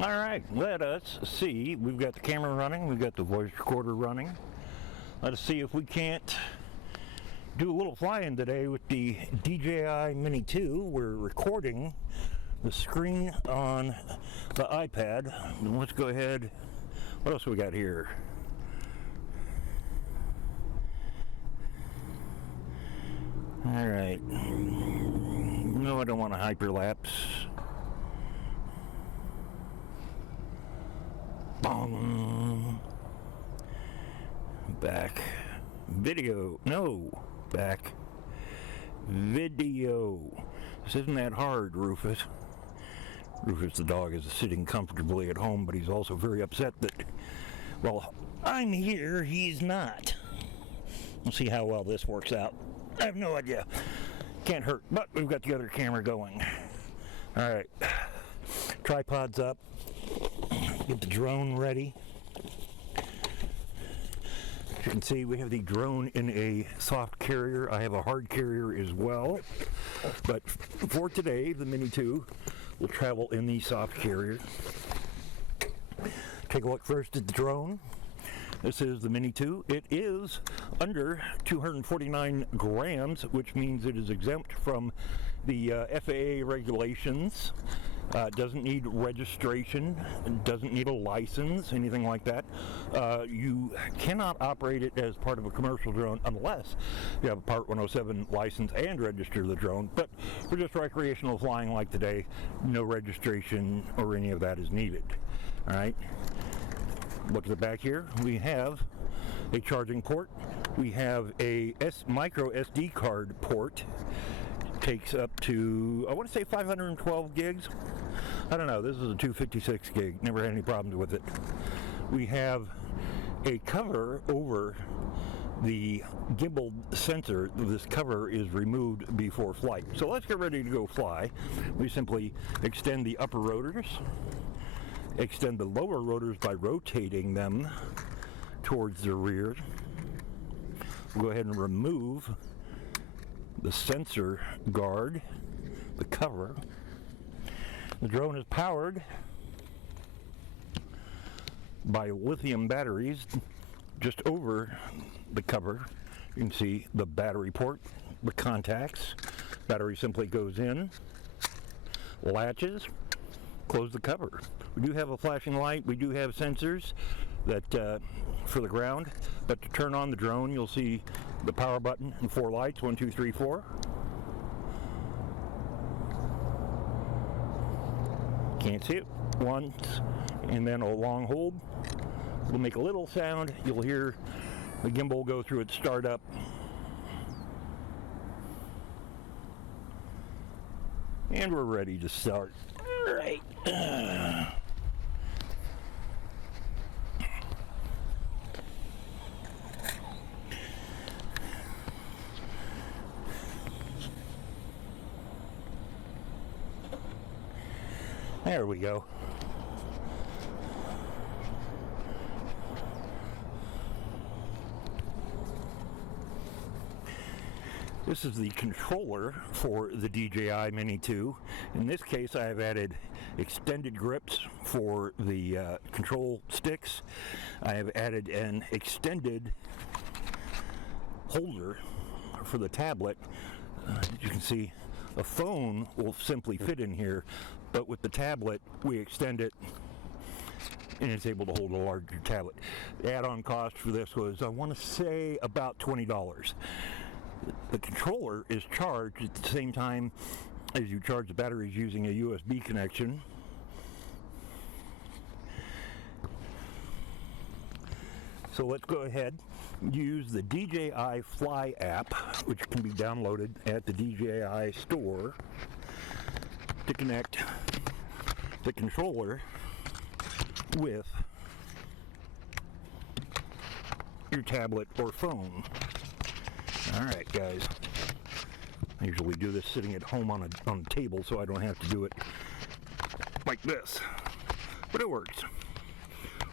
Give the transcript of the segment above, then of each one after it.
All right, let us see. We've got the camera running, we've got the voice recorder running. Let us see if we can't do a little flying today with the DJI Mini II. We're recording the screen on the iPad. Let's go ahead. What else we got here? All right. No, I don't want to hyperlapse. Bong. Back. Video. No. Back. Video. This isn't that hard, Rufus. Rufus the dog is sitting comfortably at home, but he's also very upset that, well, I'm here, he's not. We'll see how well this works out. I have no idea. Can't hurt, but we've got the other camera going. Alright. Tripod's up. Get the drone ready. As you can see, we have the drone in a soft carrier. I have a hard carrier as well. But for today, the Mini II will travel in the soft carrier. Take a look first at the drone. This is the Mini II. It is under 249 grams, which means it is exempt from the FAA regulations. Doesn't need registration, doesn't need a license, anything like that. You cannot operate it as part of a commercial drone unless you have a Part 107 license and register the drone. But for just recreational flying like today, no registration or any of that is needed. All right. Look at the back here. We have a charging port. We have a micro SD card port. Takes up to, I want to say 512 gigs. I don't know. This is a 256 gig. Never had any problems with it. We have a cover over the gimbal sensor. This cover is removed before flight. So let's get ready to go fly. We simply extend the upper rotors, extend the lower rotors by rotating them towards the rear. We'll go ahead and remove the sensor guard, the cover. The drone is powered by lithium batteries. Just over the cover, you can see the battery port, the contacts. Battery simply goes in, latches, close the cover. We do have a flashing light. We do have sensors that for the ground, but to turn on the drone, you'll see the power button and 4 lights, 1, 2, 3, 4. Can't see it once, and then a long hold. It'll make a little sound. You'll hear the gimbal go through its startup. And we're ready to start. All right. There we go. This is the controller for the DJI Mini II. In this case, I have added extended grips for the control sticks. I have added an extended holder for the tablet. As you can see, a phone will simply fit in here, but with the tablet, we extend it and it's able to hold a larger tablet. The add-on cost for this was, I want to say, about $20. The controller is charged at the same time as you charge the batteries using a USB connection. So let's go ahead and use the DJI Fly app, which can be downloaded at the DJI store, to connect the controller with your tablet or phone. Alright guys, I usually do this sitting at home on a table so I don't have to do it like this, but it works.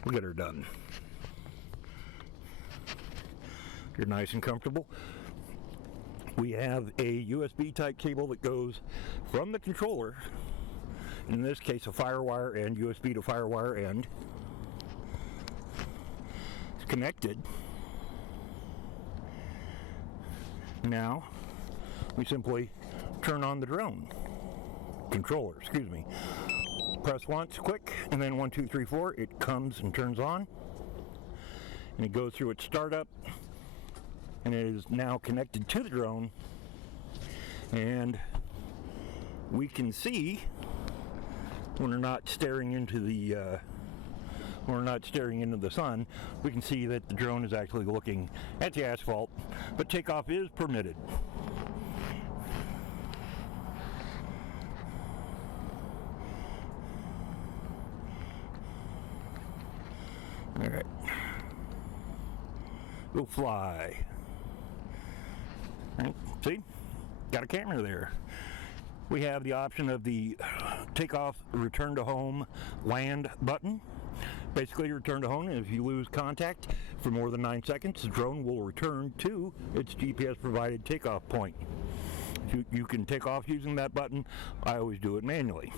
We'll get her done. You're nice and comfortable. We have a USB type cable that goes from the controller In this case, a FireWire end, USB to FireWire end. It's connected. Now, we simply turn on the drone controller, excuse me. Press once, quick, and then 1, 2, 3, 4, it comes and turns on. And it goes through its startup, and it is now connected to the drone. And we can see when we're not staring into the sun, we can see that the drone is actually looking at the asphalt, but takeoff is permitted. All right, go fly. All right, see, got a camera there. We have the option of the takeoff, return to home, land button. Basically, return to home, if you lose contact for more than 9 seconds, the drone will return to its GPS provided takeoff point. You can take off using that button. I always do it manually.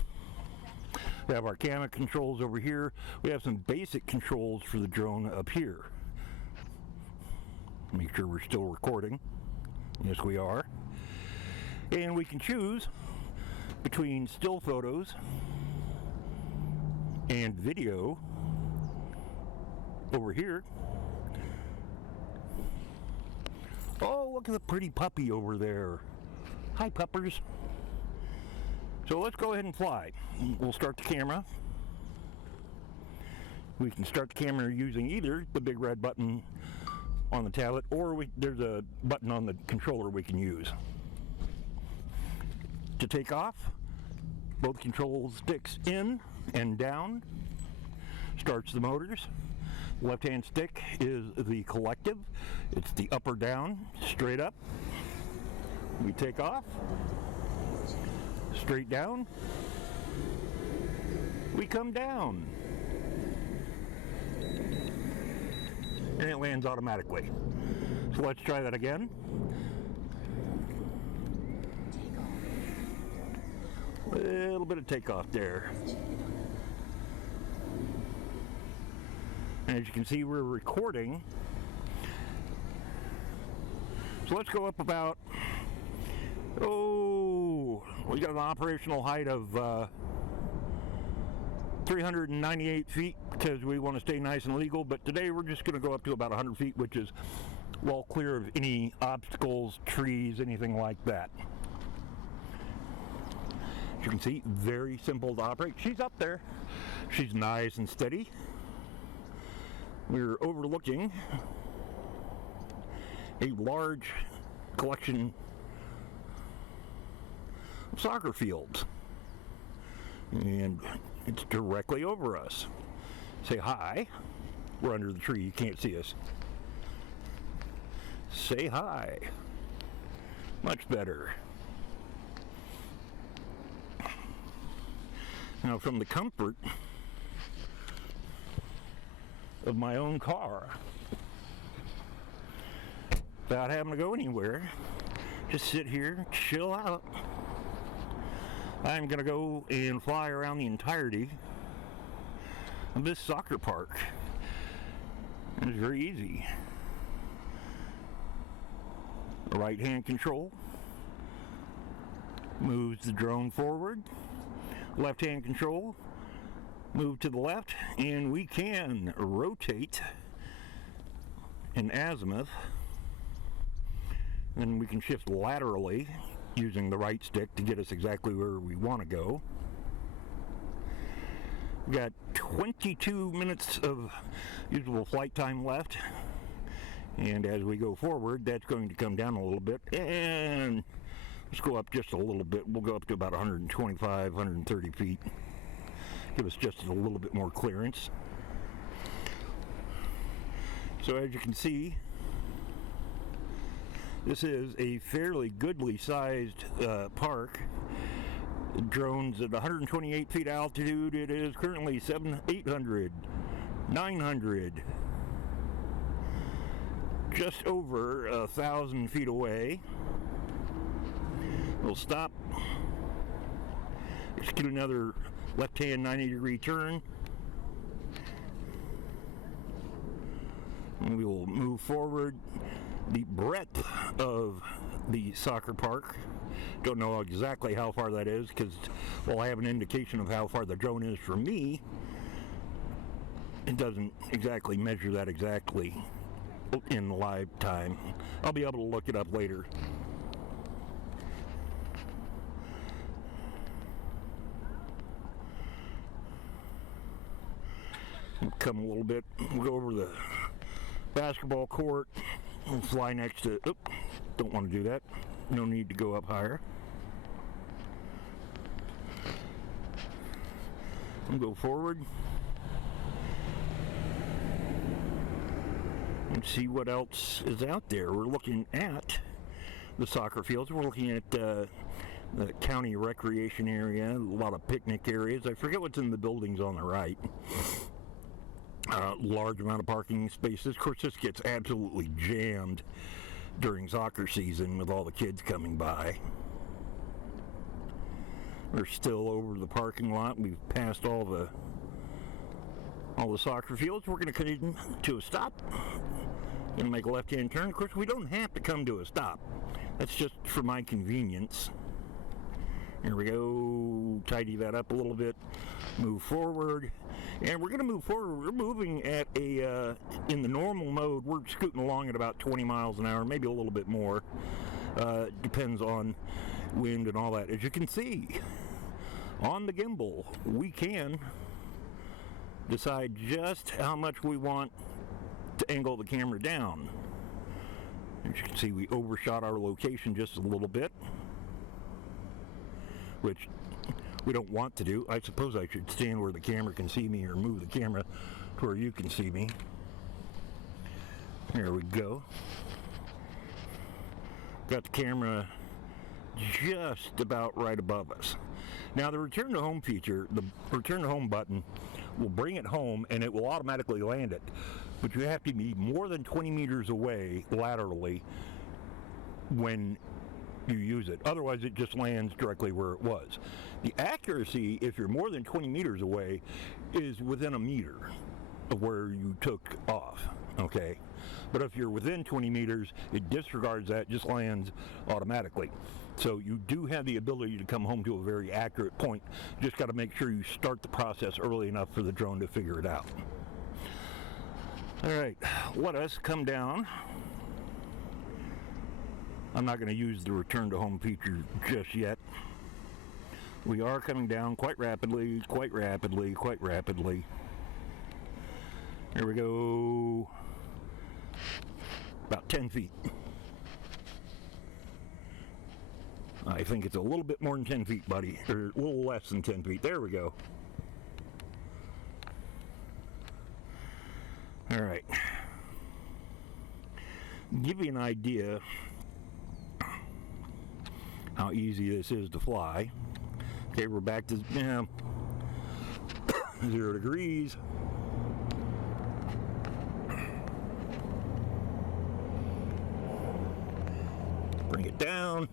We have our camera controls over here. We have some basic controls for the drone up here. Make sure we're still recording. Yes, we are. And we can choose between still photos and video over here. Oh, look at the pretty puppy over there. Hi, puppers. So let's go ahead and fly. We'll start the camera. We can start the camera using either the big red button on the tablet, or there's a button on the controller we can use. To take off, both control sticks in and down starts the motors. Left hand stick is the collective. It's the up or down, straight up. We take off, straight down, we come down, and it lands automatically. So let's try that again. A little bit of takeoff there. And as you can see, we're recording. So let's go up about, we got an operational height of 398 feet because we want to stay nice and legal, but today we're just going to go up to about 100 feet, which is well clear of any obstacles, trees, anything like that. As you can see, very simple to operate. She's up there. She's nice and steady. We're overlooking a large collection of soccer fields. And it's directly over us. Say hi. We're under the tree. You can't see us. Say hi. Much better. Now, from the comfort of my own car, without having to go anywhere, just sit here, chill out. I'm going to go and fly around the entirety of this soccer park. It's very easy. The right hand control moves the drone forward. Left hand control move to the left, and we can rotate in azimuth, and we can shift laterally using the right stick to get us exactly where we want to go. We got 22 minutes of usable flight time left, and as we go forward, that's going to come down a little bit, and let's go up just a little bit. We'll go up to about 125, 130 feet. Give us just a little bit more clearance. So as you can see, this is a fairly goodly sized park. The drone's at 128 feet altitude. It is currently 800, 900, just over 1,000 feet away. We'll stop, execute another left-hand 90-degree turn. And we will move forward. The breadth of the soccer park, don't know exactly how far that is, because while I have an indication of how far the drone is from me, it doesn't exactly measure that exactly in live time. I'll be able to look it up later. We'll come a little bit, we'll go over the basketball court and fly next to, don't want to do that. No need to go up higher. We'll go forward and see what else is out there. We're looking at the soccer fields. We're looking at the county recreation area, a lot of picnic areas. I forget what's in the buildings on the right. Large amount of parking spaces. Of course, this gets absolutely jammed during soccer season with all the kids coming by. We're still over the parking lot. We've passed all the soccer fields. We're going to come to a stop. Going to make a left-hand turn. Of course, we don't have to come to a stop. That's just for my convenience. Here we go. Tidy that up a little bit. Move forward. And we're going to move forward. We're moving at in the normal mode, we're scooting along at about 20 miles an hour, maybe a little bit more. Depends on wind and all that. As you can see, on the gimbal, we can decide just how much we want to angle the camera down. As you can see, we overshot our location just a little bit, which we don't want to do. I suppose I should stand where the camera can see me or move the camera to where you can see me. There we go. Got the camera just about right above us. Now the return to home feature, the return to home button, will bring it home and it will automatically land it. But you have to be more than 20 meters away laterally when you use it. Otherwise it just lands directly where it was. The accuracy, if you're more than 20 meters away, is within a meter of where you took off, okay? But if you're within 20 meters, it disregards that, just lands automatically. So you do have the ability to come home to a very accurate point. Just got to make sure you start the process early enough for the drone to figure it out. All right, let us come down. I'm not going to use the return to home feature just yet. We are coming down quite rapidly, quite rapidly, quite rapidly. Here we go. About 10 feet. I think it's a little bit more than 10 feet, buddy. Or a little less than 10 feet. There we go. All right. Give you an idea how easy this is to fly. Okay, we're back to 0 degrees. Bring it down.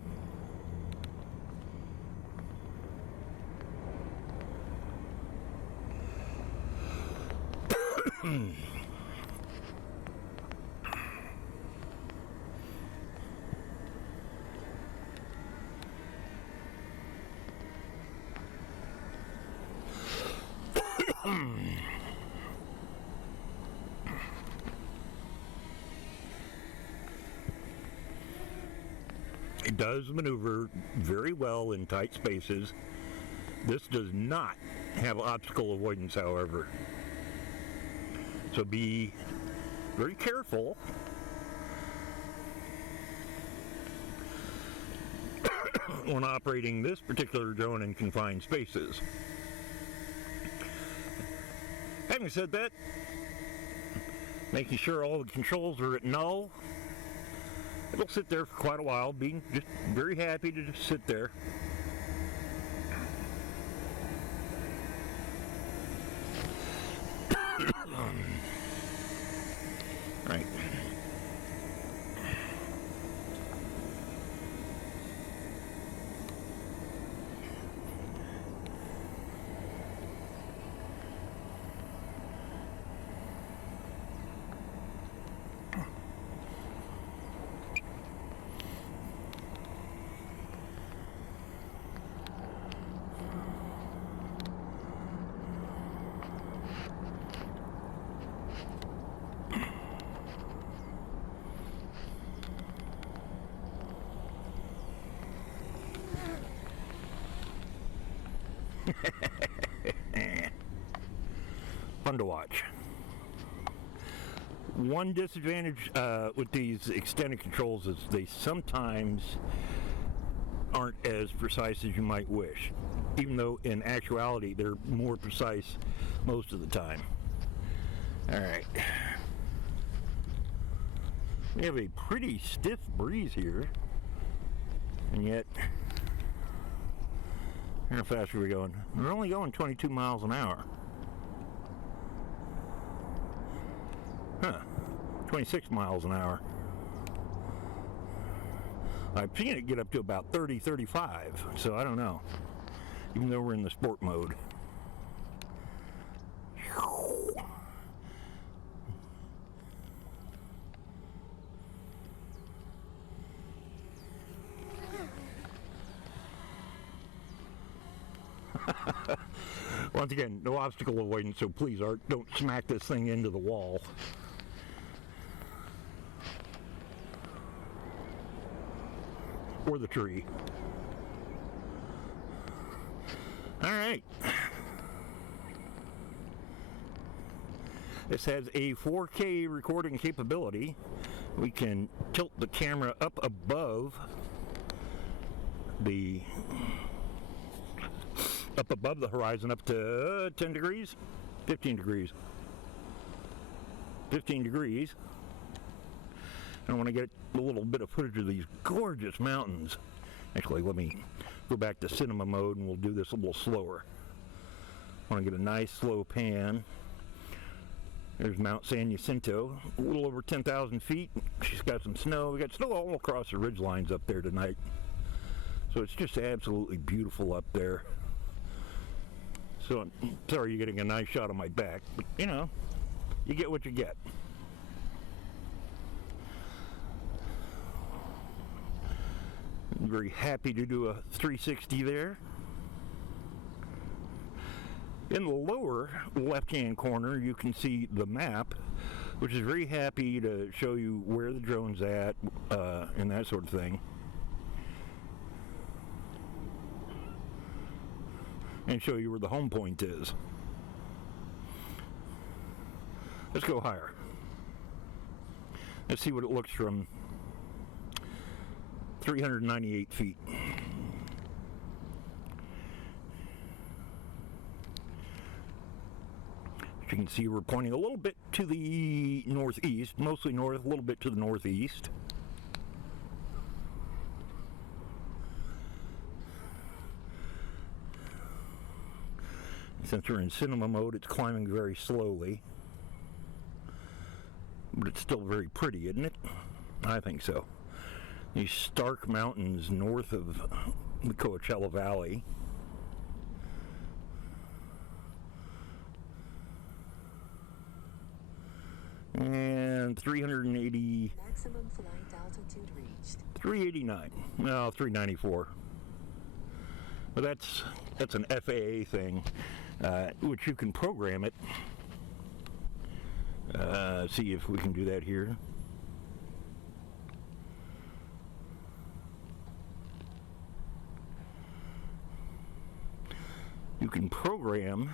It does maneuver very well in tight spaces. This does not have obstacle avoidance, however. So be very careful when operating this particular drone in confined spaces. Having said that, making sure all the controls are at null, it'll sit there for quite a while, being just very happy to just sit there. Right. Fun to watch. One disadvantage with these extended controls is they sometimes aren't as precise as you might wish, even though in actuality they're more precise most of the time. Alright. We have a pretty stiff breeze here, and yet, how fast are we going? We're only going 22 miles an hour. Huh, 26 miles an hour. I've seen it get up to about 30, 35, so I don't know, even though we're in the sport mode. Once again, no obstacle avoidance, so please, Art, don't smack this thing into the wall. Or the tree. Alright. This has a 4K recording capability. We can tilt the camera up above the horizon up to 10 degrees, 15 degrees. 15 degrees. I want to get a little bit of footage of these gorgeous mountains. Actually, let me go back to cinema mode and we'll do this a little slower. I want to get a nice slow pan. There's Mount San Jacinto, a little over 10,000 feet. She's got some snow. We got snow all across the ridge lines up there tonight. So it's just absolutely beautiful up there. So I'm sorry you're getting a nice shot of my back, but you know, you get what you get. I'm very happy to do a 360 there. In the lower left-hand corner, you can see the map, which is very happy to show you where the drone's at and that sort of thing. And show you where the home point is. Let's go higher. Let's see what it looks from 398 feet. As you can see, we're pointing a little bit to the northeast, mostly north, a little bit to the northeast. Since we're in cinema mode, it's climbing very slowly. But it's still very pretty, isn't it? I think so. These stark mountains north of the Coachella Valley. And 380... Maximum flight altitude reached. 389. No, 394. But that's an FAA thing, which you can program it. See if we can do that here. You can program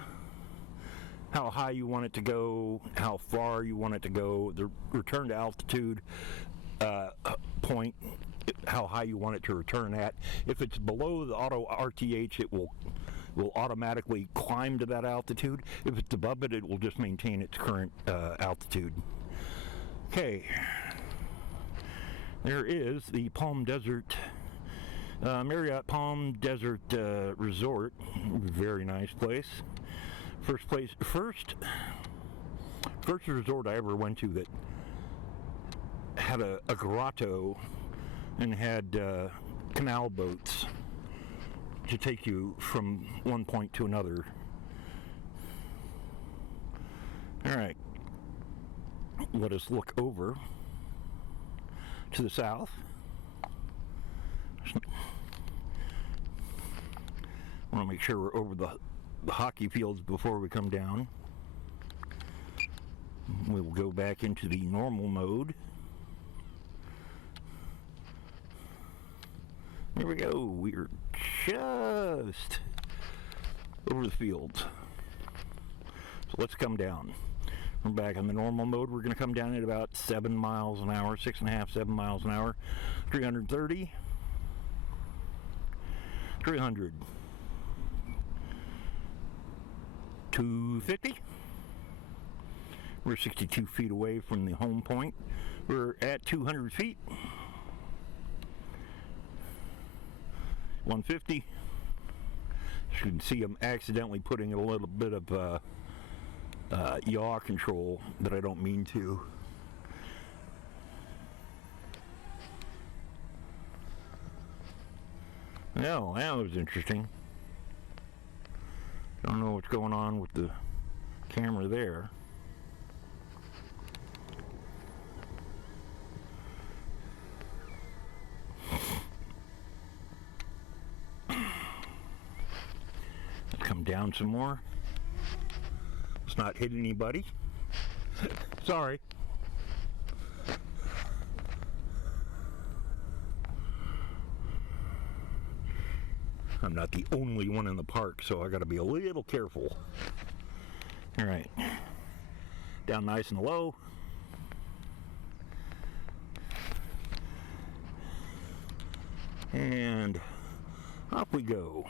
how high you want it to go, how far you want it to go, the return to altitude point, how high you want it to return at. If it's below the auto RTH, it will automatically climb to that altitude. If it's above it, it will just maintain its current altitude. Okay, there is the Palm Desert Marriott Palm Desert Resort. Very nice place. First resort I ever went to that had a grotto and had canal boats to take you from one point to another. All right, let us look over to the south. I want to make sure we're over the hockey fields before we come down. We will go back into the normal mode. There we go. We're just over the fields. So let's come down. We're back in the normal mode. We're going to come down at about 7 miles an hour, 6.5, 7 miles an hour, 330, 300, 250. We're 62 feet away from the home point. We're at 200 feet. 150. You can see I'm accidentally putting a little bit of yaw control that I don't mean to. Well, that was interesting. Don't know what's going on with the camera there. Let's come down some more. Let's not hit anybody. Sorry. I'm not the only one in the park, so I gotta be a little careful. All right. Down nice and low. And up we go.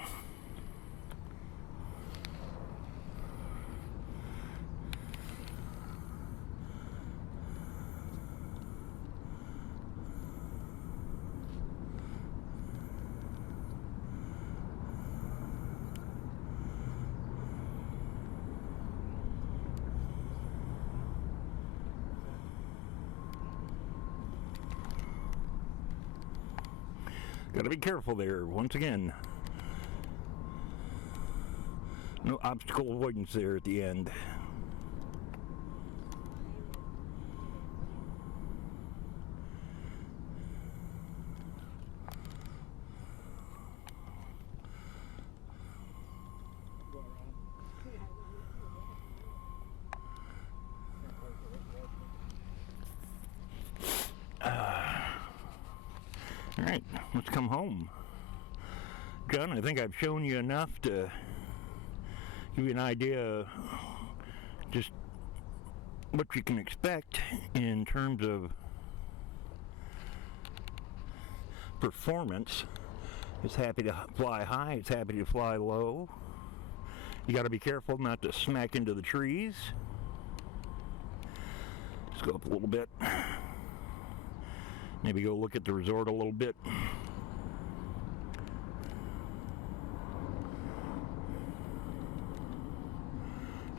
Gotta be careful there, once again. No obstacle avoidance there at the end. Alright, let's come home. John, I think I've shown you enough to give you an idea just what you can expect in terms of performance. It's happy to fly high, it's happy to fly low. You got to be careful not to smack into the trees. Let's go up a little bit. Maybe go look at the resort a little bit.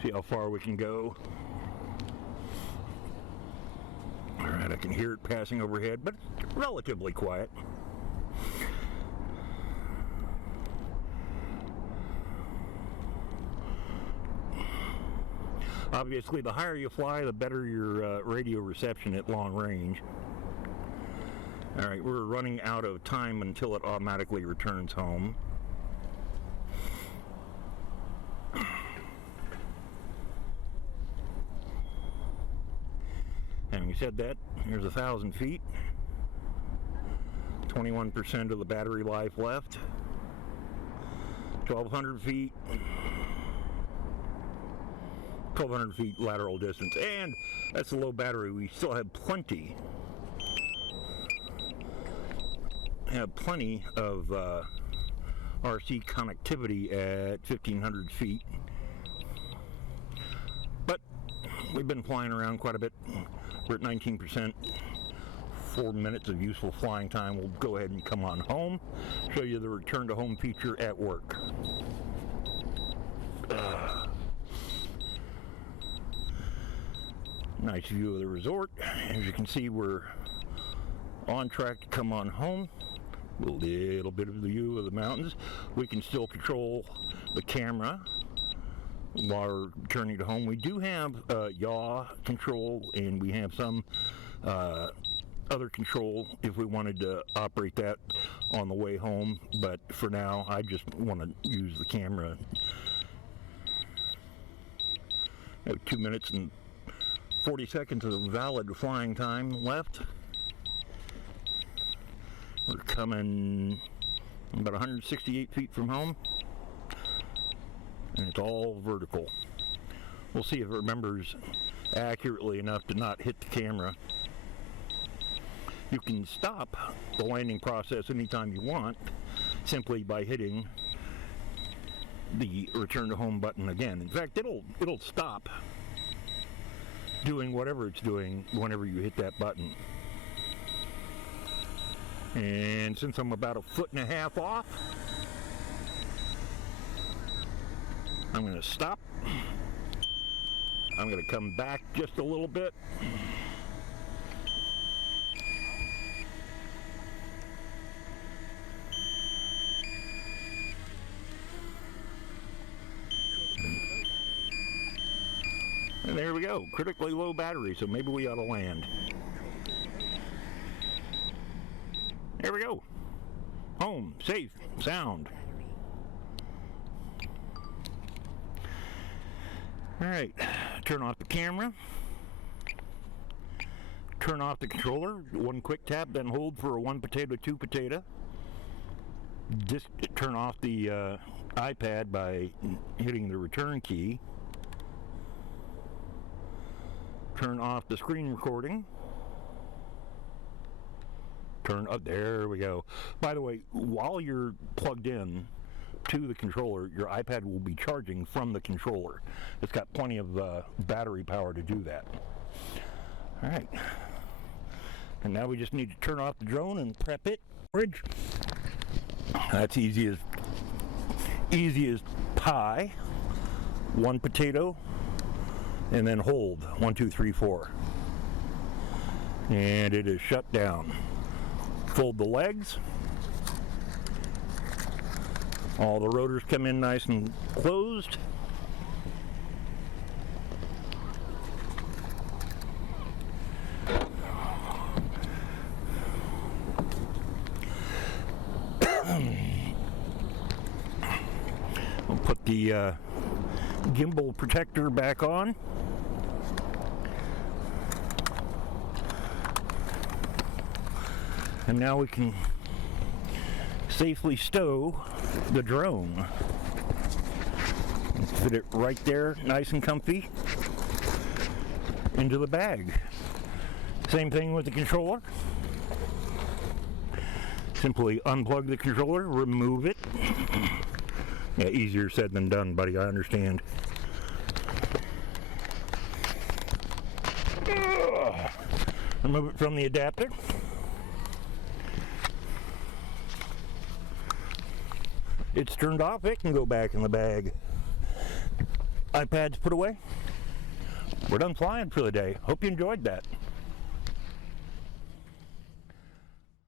See how far we can go. Alright, I can hear it passing overhead, but it's relatively quiet. Obviously, the higher you fly, the better your radio reception at long range. Alright, we're running out of time until it automatically returns home. Having said that, here's 1,000 feet. 21% of the battery life left. 1,200 feet. 1,200 feet lateral distance. And that's a low battery. We still have plenty of RC connectivity at 1,500 feet. But we've been flying around quite a bit. We're at 19%. 4 minutes of useful flying time. We'll go ahead and come on home. Show you the return to home feature at work. Nice view of the resort. As you can see, we're on track to come on home. A little bit of the view of the mountains. We can still control the camera while we're returning to home. We do have yaw control, and we have some other control if we wanted to operate that on the way home, but for now I just want to use the camera. I have 2 minutes and 40 seconds of valid flying time left. We're coming about 168 feet from home. and it's all vertical. We'll see if it remembers accurately enough to not hit the camera. You can stop the landing process anytime you want simply by hitting the return to home button again. In fact, it'll stop doing whatever it's doing whenever you hit that button. And since I'm about 1.5 feet off, I'm going to stop. I'm going to come back just a little bit. And there we go, critically low battery, so maybe we ought to land. There we go. Home, safe, sound. Alright, turn off the camera. Turn off the controller. One quick tap, then hold for a 1 potato, 2 potato. Just turn off the iPad by hitting the return key. Turn off the screen recording. Turn up, there we go. By the way, while you're plugged in to the controller, your iPad will be charging from the controller. It's got plenty of battery power to do that. All right. And now we just need to turn off the drone and prep it. That's easy as pie. 1 potato, and then hold 1, 2, 3, 4. And it is shut down. Fold the legs. All the rotors come in nice and closed. We'll put the gimbal protector back on. And now we can safely stow the drone. Fit it right there, nice and comfy, into the bag. Same thing with the controller. Simply unplug the controller, remove it. Yeah, easier said than done, buddy, I understand. Remove it from the adapter. It's turned off, it can go back in the bag. iPad's put away. We're done flying for the day. Hope you enjoyed that.